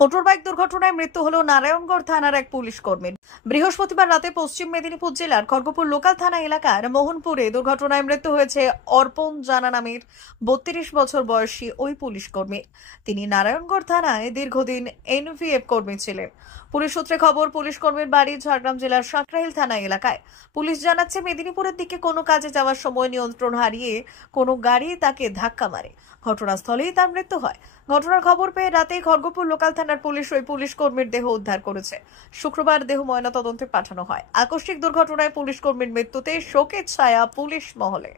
Motorbike দুর্ঘটনায় মৃত্যু হলো নারায়ণগড় থানার এক পুলিশ কর্মীর। বৃহস্পতিবার রাতে পশ্চিম মেদিনীপুর জেলার খড়গপুর লোকাল থানা এলাকার মোহনপুরে দুর্ঘটনায় মৃত্যু হয়েছে অর্পণ জানা নামের 32 বছর বয়সী ওই পুলিশ কর্মী। তিনি নারায়ণগড় থানায় দীর্ঘদিন এনভিএফ কর্মী ছিলেন। পুলিশ সূত্রে খবর, পুলিশ কর্মীর বাড়ি ঝাড়গ্রাম জেলার সাঁকরাইল থানা এলাকায়। পুলিশ জানাচ্ছে, মেদিনীপুরের দিকে কোনো কাজে যাওয়ার সময় নিয়ন্ত্রণ হারিয়ে কোনো গাড়ি তাকে ধাক্কা মারে। ঘটনাস্থলেই তার মৃত্যু হয়। ঘটনার খবর পেয়ে রাতেই খড়গপুর লোকাল থানার পুলিশ ওই পুলিশ কর্মীর দেহ উদ্ধার করেছে। শুক্রবার দেহ ময়নাতদন্তে পাঠানো হয়। আকস্মিক দুর্ঘটনায় পুলিশ কর্মীর মৃত্যুতে শোকের ছায়া পুলিশ মহলে।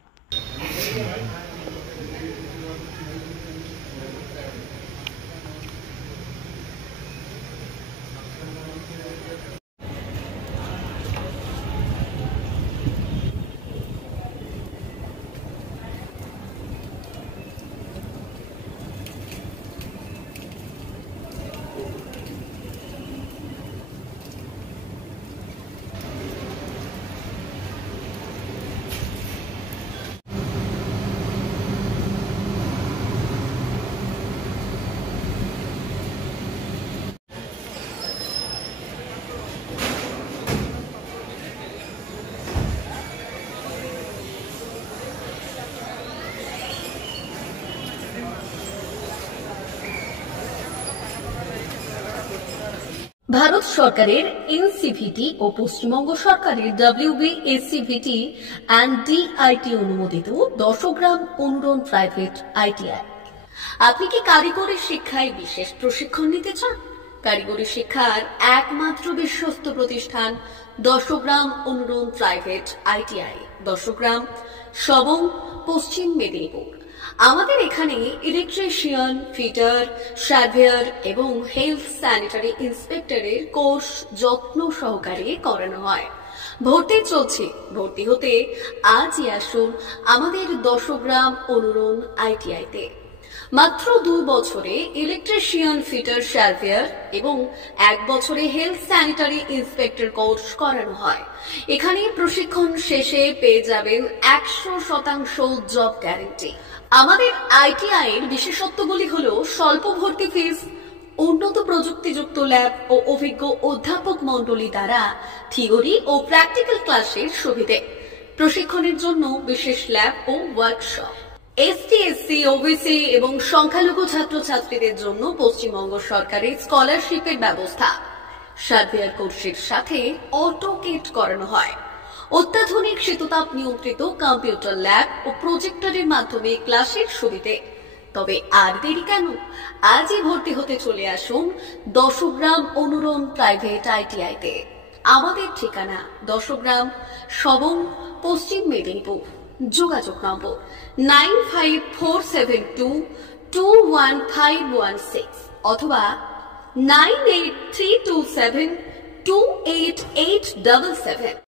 ভারত সরকারের এনসিভিটি ও পশ্চিমবঙ্গ সরকারের WBSCVT অ্যান্ড DIT অনুমোদিত 10 গ্রাম অনুরণ প্রাইভেট ITI। আপনি কি কারিগরি শিক্ষায় বিশেষ প্রশিক্ষণ নিতে চান? কারিগরি শিক্ষার একমাত্র বিশ্বস্ত প্রতিষ্ঠান 10 গ্রাম অনুরণ প্রাইভেট ITI, 10 গ্রাম, সবং, পশ্চিম মেদিনীপুর। আমাদের এখানে ইলেকট্রিশিয়ান, ফিটার, সার্ভেয়ার এবং হেলথ স্যানিটারি ইন্সপেক্টরের কোর্স যত্ন সহকারে করানো হয়। ভর্তি চলছে। ভর্তি হতে আজই আসুন আমাদের 10 গ্রাম অনুরণ ITI-তে। মাত্র 2 বছরে ইলেকট্রিশিয়ান, ফিটার, সার্ভেয়ার এবং 1 বছরে হেলথ স্যানিটারি ইন্সপেক্টর কোর্স করানো হয়। এখানে প্রশিক্ষণ শেষে পেয়ে যাবেন 100% জব গ্যারান্টি। আমাদের ITI এর বিশেষত্বগুলি হলো স্বল্প ভর্তি ফিস, উন্নত প্রযুক্তিযুক্ত ল্যাব ও অভিজ্ঞ অধ্যাপক মণ্ডলী দ্বারা থিওরি ও প্র্যাকটিক্যাল ক্লাসের সুবিধে, প্রশিক্ষণের জন্য বিশেষ ল্যাব ও ওয়ার্কশপ, ST, SC, OBC এবং সংখ্যালঘু ছাত্রছাত্রীদের জন্য পশ্চিমবঙ্গ সরকারের স্কলারশিপের ব্যবস্থা। সার্ভেয়ার কোর্সের সাথে অটোকেট করানো হয়। অত্যাধুনিক শীততাপ নিয়ন্ত্রিত কম্পিউটার ল্যাব ও প্রজেক্টরের মাধ্যমে ক্লাসের সুবিধে। তবে আর দেরি কেন? আজই ভর্তি হতে চলে আসুন 10 গ্রাম অনুরণ প্রাইভেট ITI-তে। আমাদের ঠিকানা 10 গ্রাম, সবং, পশ্চিম মেদিনীপুর। যোগাযোগ নম্বর 9547221516 অথবা 9832728877।